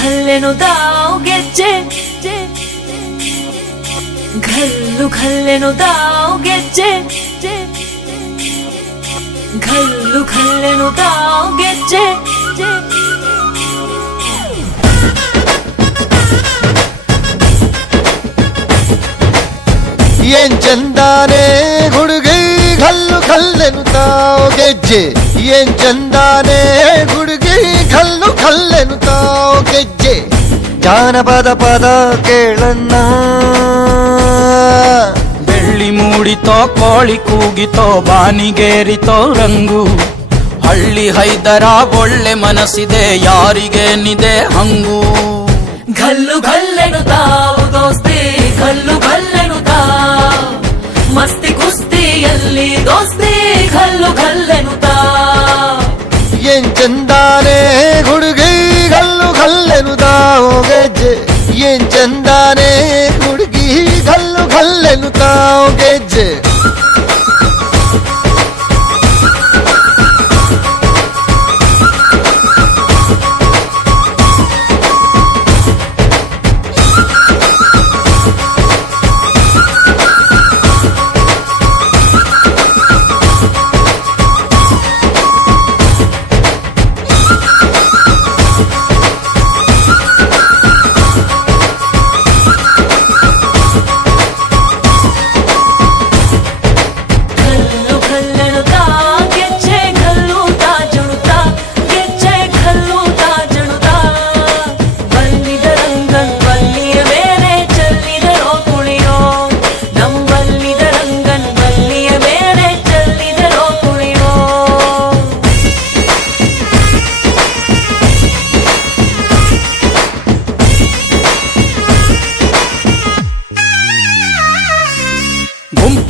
ಖಲ್ಲೆನು ತಾವು ಗೆಜ್ಜೆ ಘಲ್ಲು ಖಲ್ಲೆನು ತಾವು ಗೆಜ್ಜೆ ಘಲ್ಲು ಖಲ್ಲೆನು ತಾವು ಗೆಜ್ಜೆ ಏನ್ ಚಂದಾನೆ ಹುಡುಗಿ ಕಲ್ಲು ಕಲ್ಲೆನು ತಾವು ಗೆಜ್ಜೆ ಏನ್ ಚಂದಾನೆ ಹುಡುಗಿ ಕಲ್ಲು ಕಲ್ಲೆನು ತಾವು ಗೆಜ್ಜೆ ಜಾನಪದ ಪದ ಕೇಳಣ್ಣ. ಬೆಳ್ಳಿ ಮೂಡಿತೋ ಕೋಳಿ ಕೂಗಿತೋ ಬಾನಿಗೇರಿತೋ ರಂಗು. ಹಳ್ಳಿ ಹೈದರ ಒಳ್ಳೆ ಮನಸ್ಸಿದೆ ಯಾರಿಗೇನಿದೆ ಹಂಗು. ಘಲ್ಲು ಘಲ್ಲೆನು ತಾವು ದೋಸ್ತಿ ಘಲ್ಲು ಘಲ್ಲೆನು ತಾ ಮಸ್ತಿ ಕುಸ್ತಿಯಲ್ಲಿ ದೋಸ್ತಿ ಘಲ್ಲು ಘಲ್ಲೆನು ತಾ ಏನ್ ಚಂದಾನೆ?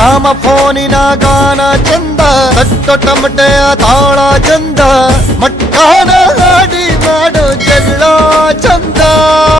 ಗ್ರಾಮ ಫೋನಿನ ಗಾನ ಚಂದ ತಟ್ಟೊ ಟಮಟೆಯ ತಾಳ ಚಂದ ಮಟ್ಟಾನ ಹಾಡಿ ಮಾಡೋ ಜಗಳ ಚಂದ